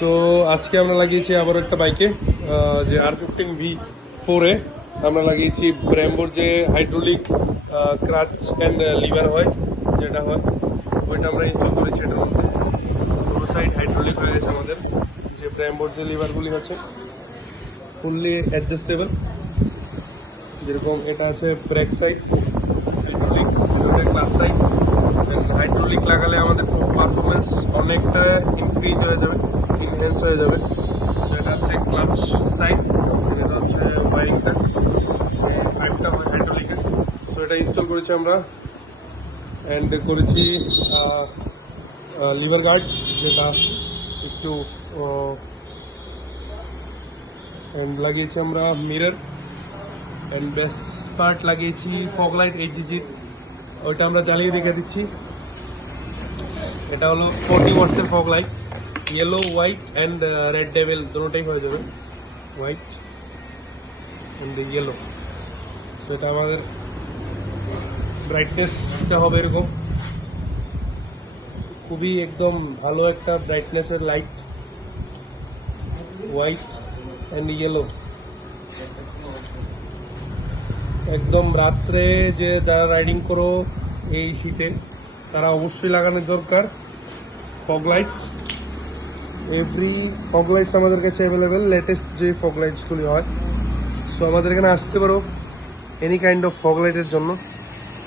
So আজকে আমরা লাগিয়েছি আবার একটা বাইকে যে R15V4 আমরা লাগিয়েছি ব্র্যাম্বোর যে হাইড্রোলিক ক্রাচ অ্যান্ড লিভার হয়, যেটা হয় ওইটা আমরা ইনস্টল করেছি এটার মধ্যে। পুরো সাইড হাইড্রোলিক হয়ে গেছে আমাদের, যে ব্র্যাম্বোর যে লিভারগুলি আছে ফুললি অ্যাডজাস্টেবল। যেরকম এটা আছে ব্রেক সাইড হাইড্রোলিক, এটা ক্লাচ সাইড। হাইড্রোলিক লাগালে আমাদের পারফরমেন্স অনেকটা ইনক্রিজ হয়ে যাবে, ইনহ্যান্স হয়ে যাবে। সো এটা হচ্ছে ক্লাচ সাইড, এটা হচ্ছে ওয়ারিংটা, পাইপটা হয় হাইড্রোলিকের। সো এটা ইনস্টল করেছি আমরা অ্যান্ড করেছি লিভার গার্ড, যেটা একটু অ্যান্ড লাগিয়েছি আমরা মিরর অ্যান্ড বেস্ট পার্ট লাগিয়েছি ফগ লাইট এইচজিজির, ওইটা আমরা জ্বালিয়ে দেখে দিচ্ছি। এটা হলো 40 ওয়াটসের fog light, yellow white and red devil দুটোটাই হয়ে যাবে, হোয়াইট অ্যান্ড ইয়েলো। সো এটা আমাদের ব্রাইটনেসটা হবে এরকম, খুবই একদম ভালো একটা ব্রাইটনেসের লাইট, হোয়াইট অ্যান্ড ইয়েলো। একদম রাত্রে যে যারা রাইডিং করো এই শীতে, তারা অবশ্যই লাগানোর দরকার fog lights. Every fog lights আমাদের কাছে অ্যাভেলেবেল, লেটেস্ট যে ফগ লাইটসগুলি হয়। সো আমাদের এখানে আসতে পারো এনি কাইন্ড অফ ফগ লাইটের জন্য।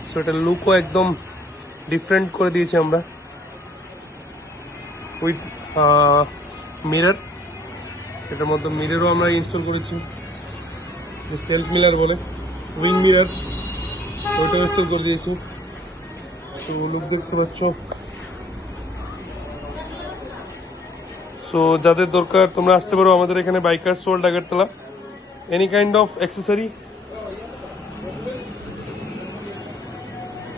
সো এটার লুকও একদম ডিফারেন্ট করে দিয়েছি আমরা উইথ মিরর। এটার মধ্যে মিররও আমরা ইনস্টল করেছি, স্টেলথ মিরর বলে, উইং মিরর, ওইটাও ইনস্টল করে দিয়েছি। তো লুক দেখতে পাচ্ছ। সো যাদের দরকার তোমরা আসতে পারো আমাদের এখানে, biker sold Agartala. Any kind of accessory